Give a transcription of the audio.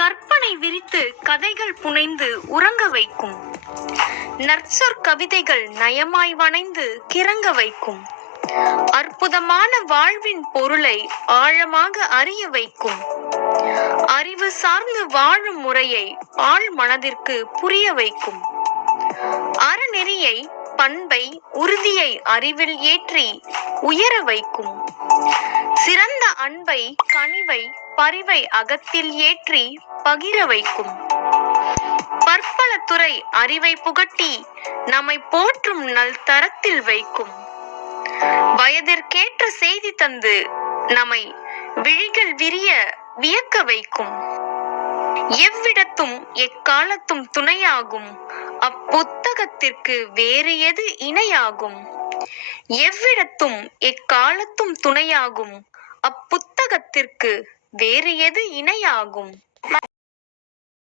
கற்பனை விரித்து கதைகள் புனைந்து உறங்க வைக்கும். நற்சொற் கவிதைகள் நயமாய் வனைந்து கிறங்க வைக்கும். அற்புதமான வாழ்வின் பொருளை ஆழமாக அறிய வைக்கும். அறிவு சார்ந்து வாழும் முறையை ஆள் மனதிற்கு புரிய வைக்கும். அறநெறியை பண்பை உறுதியை அறிவில் ஏற்றி உயர வைக்கும். சிறந்த அன்பை கனிவை பரிவை அகத்தில் ஏற்றி பகிர வைக்கும். பற்பல துறை அறிவை புகட்டி நம்மை போற்றும் நல் தரத்தில் வைக்கும். வயதிற்கேற்ற செய்தி தந்து நம்மை விழிகள் விரிய வியக்க வைக்கும். எவ்விடத்தும் எக்காலத்தும் துணையாகும் அப்புத்தகத்திற்கு வேறு எது இணையாகும்? எவ்விடத்தும் எக்காலத்தும் துணையாகும் அப்புத்தகத்திற்கு வேறு எது இணையாகும்?